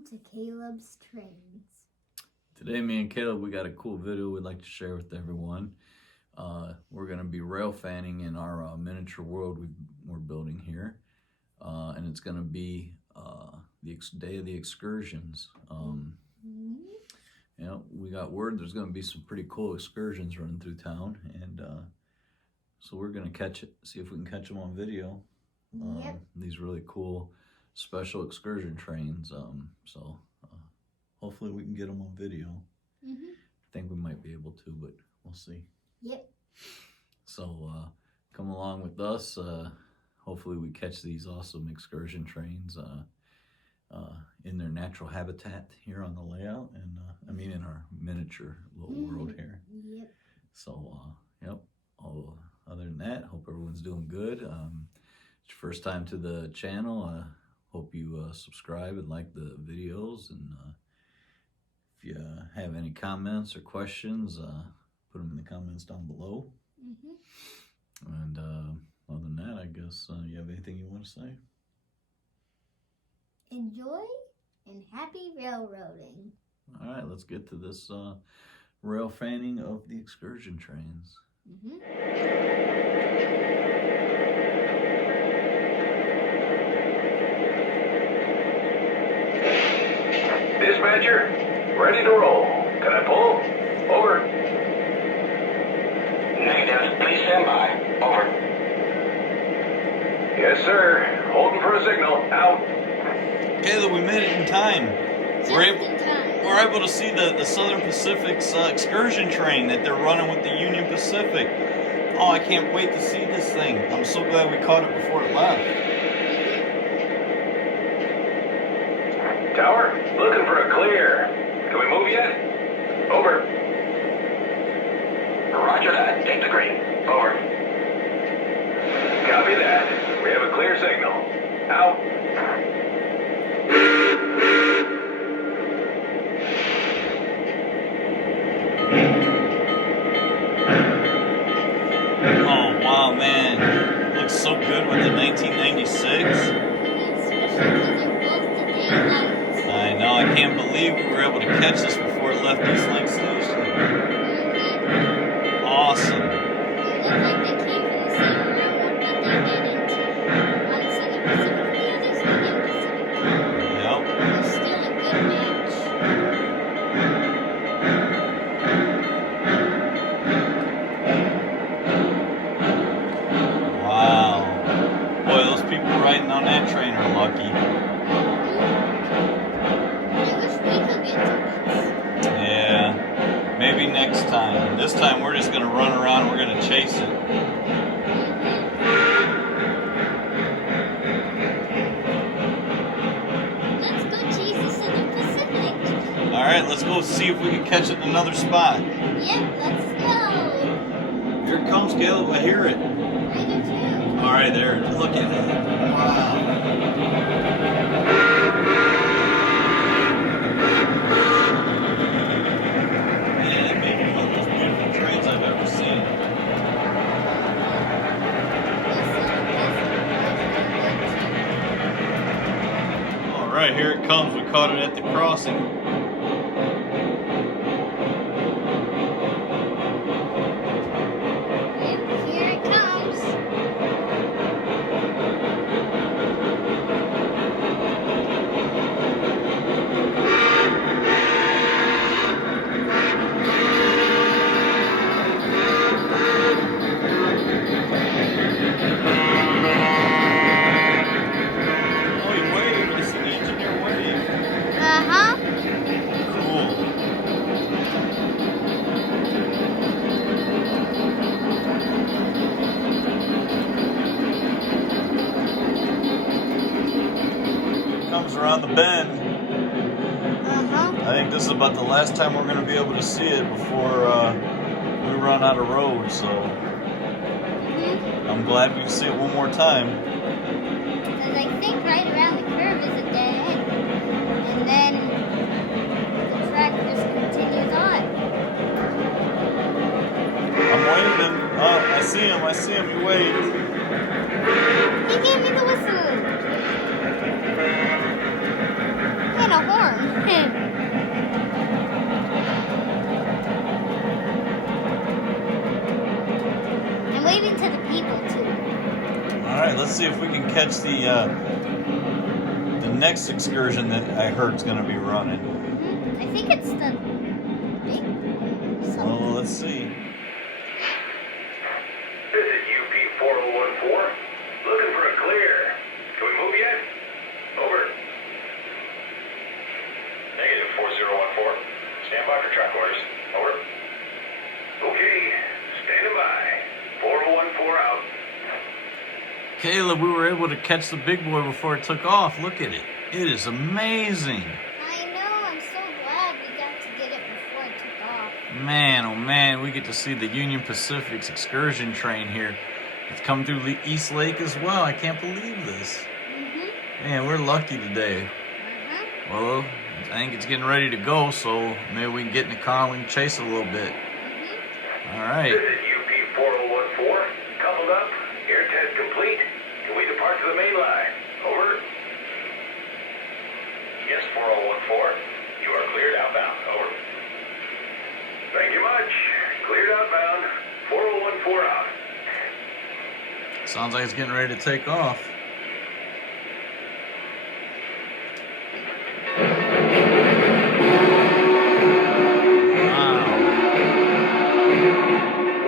welcome to Caleb's Trains. Today, me and Caleb, we got a cool video we'd like to share with everyone. We're going to be rail fanning in our miniature world we're building here. And it's going to be the day of the excursions. You know, we got word there's going to be some pretty cool excursions running through town. And so we're going to see if we can catch them on video. These really cool special excursion trains. Hopefully we can get them on video. I think we might be able to, but we'll see. So come along with us. Hopefully we catch these awesome excursion trains in their natural habitat here on the layout, and I mean in our miniature little world here. So other than that, hope everyone's doing good. It's your first time to the channel. Hope you subscribe and like the videos, and if you have any comments or questions, put them in the comments down below. And other than that, I guess you have anything you want to say? Enjoy and happy railroading. All right, let's get to this rail fanning of the excursion trains. Dispatcher, ready to roll. Can I pull? Over. Negative. Please stand by. Over. Yes, sir. Holding for a signal. Out. Caleb, we made it in time. We're We're able to see the Southern Pacific's excursion train that they're running with the Union Pacific. Oh, I can't wait to see this thing. I'm so glad we caught it before it left. Tower, looking for a clear. Can we move yet? Over. Roger that. Take the green. Over. Copy that. We have a clear signal. Out. Oh, wow, man. It looks so good with the 1996. I know, I can't believe we were able to catch this before it left East Lake Station. Awesome. It looked like they came from the same railroad that they did into one Southern Pacific, the other's Union Pacific. Yep. It's still a good match. Wow. Boy, those people riding on that train are lucky. I wish we could get tickets. Yeah. Maybe next time. This time we're just going to run around and we're going to chase it. Let's go chase the Southern Pacific. Alright, let's go see if we can catch it in another spot. Let's go. Here it comes, Caleb. I hear it. I do too. Alright, there. Look at it. Wow. Man, that may be one of the most beautiful trains I've ever seen. Alright, here it comes. We caught it at the crossing. Here it comes. Oh, he waved. I see the engineer wave. Cool. Comes around the bend. I think this is about the last time we're going to be able to see it before we run out of road, so I'm glad we can see it one more time. Because I think right around the curve is a dead end. And then the track just continues on. I'm waving. Oh, I see him, he waved. He gave me the whistle. And a horn. people too. All right, let's see if we can catch the next excursion that I heard is going to be running. I think it's the big something. Well, let's see. This is UP 4014. Looking for a clear. Can we move yet? Over. Negative 4014. Stand by for track orders. Over. Okay. Standing by. 4014 out. Caleb, we were able to catch the big boy before it took off. Look at it. It is amazing. I know. I'm so glad we got to get it before it took off. Man, oh man, we get to see the Union Pacific's excursion train here. It's coming through East Lake as well. I can't believe this. Man, we're lucky today. Well, I think it's getting ready to go, so maybe we can get in the car and we can chase it a little bit. All right. This is UP 4014. Coupled up. Air test complete. Can we depart to the main line? Over. Yes, 4014. You are cleared outbound. Over. Thank you much. Cleared outbound. 4014 out. Sounds like it's getting ready to take off. Wow.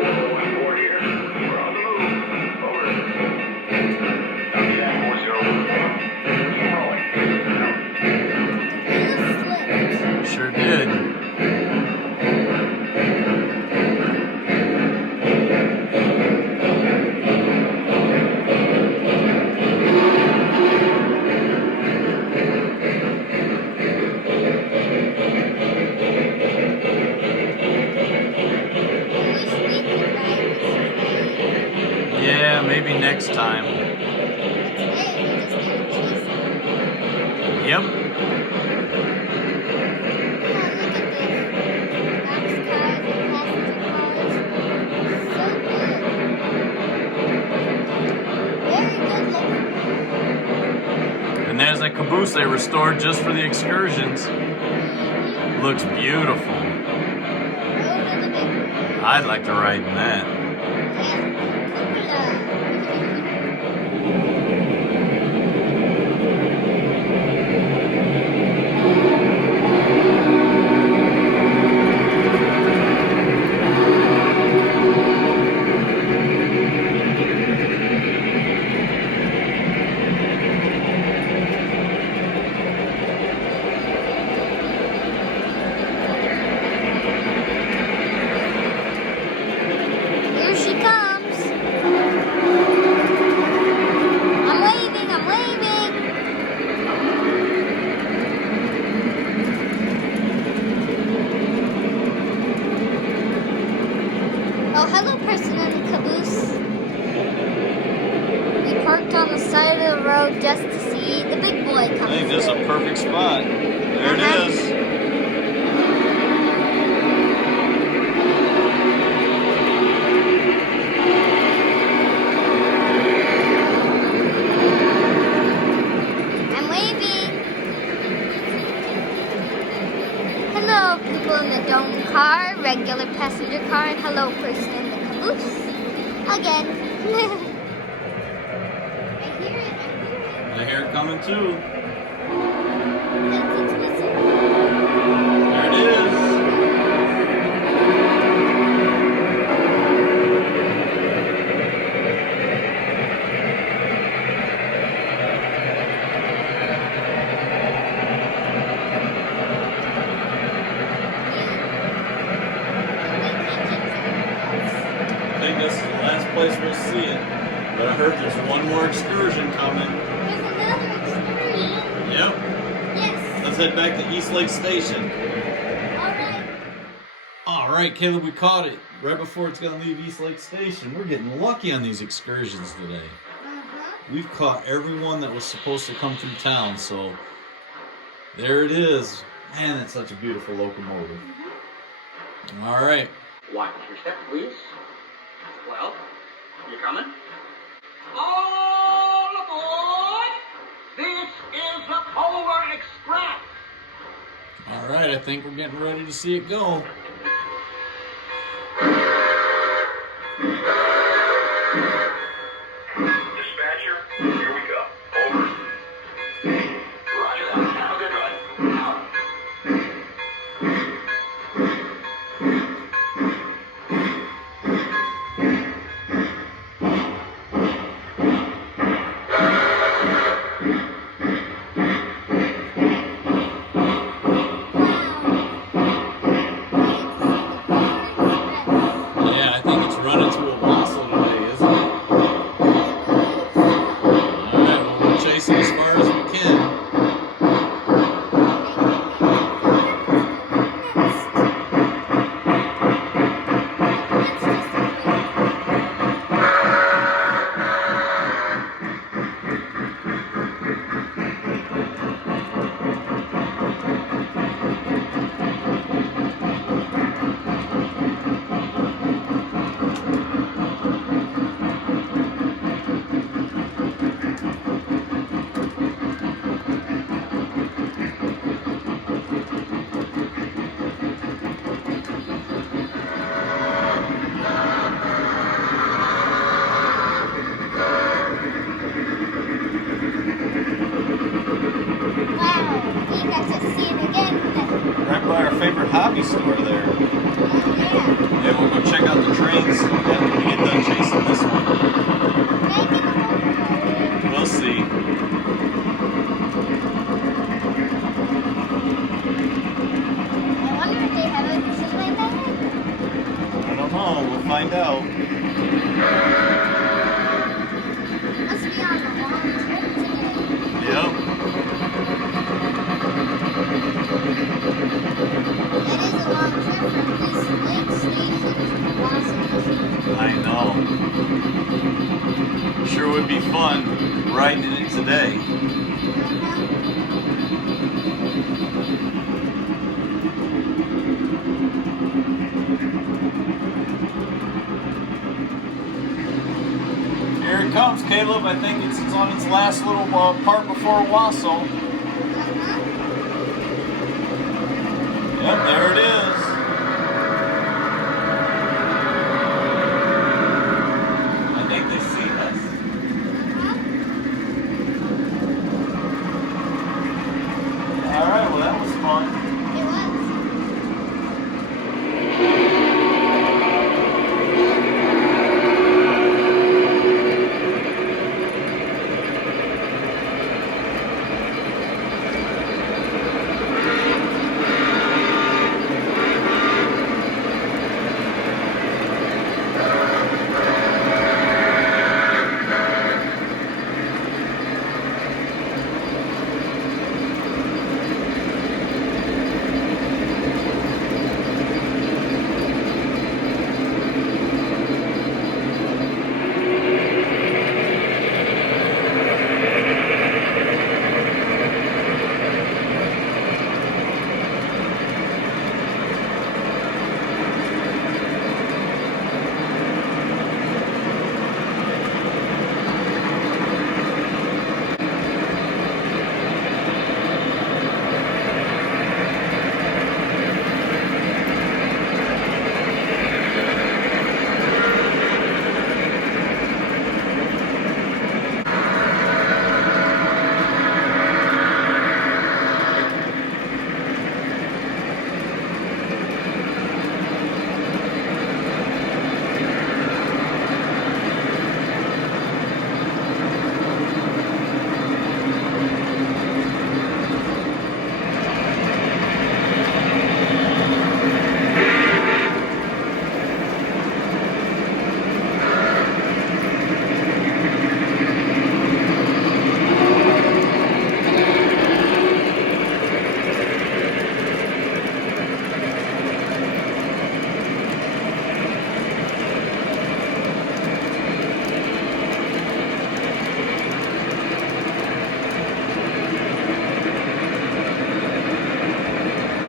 4014 here. We're on the move. Over. Copy that, 4014. Sure did. Yeah, maybe next time. Yep. And there's that caboose they restored just for the excursions. Looks beautiful. I'd like to ride in that. Here she comes. I'm waving, I'm waving. Oh, hello, person in the caboose. We parked on the side of the road just to see the big boy come I think this is a through. perfect spot. There it is. I'm waving. Hello, people in the dome car, regular passenger car, and hello, person in the caboose. Again. I hear it. I hear it coming too. That's its whistle. There it is. I think this is the last place we'll see it. But I heard there's one more excursion coming. There's another excursion. Yep. Yes. Let's head back to East Lake Station. All right. All right, Caleb, we caught it right before it's going to leave East Lake Station. We're getting lucky on these excursions today. We've caught everyone that was supposed to come through town, so there it is. Man, that's such a beautiful locomotive. All right. Watch your step, please. Well, you coming? All aboard! This is the Polar Express. All right, I think we're getting ready to see it go. hobby store there. Oh, yeah. Maybe we'll go check out the trains after we get done chasing this one. We'll see. I wonder if they have a something like that. I don't know. We'll find out. Must be on a long trip today. Yep. It is a long trip from East Lake Station to Washington. I know. Sure would be fun riding in it today. Here it comes, Caleb. I think it's on its last little part before Wausau. Yep, there it is.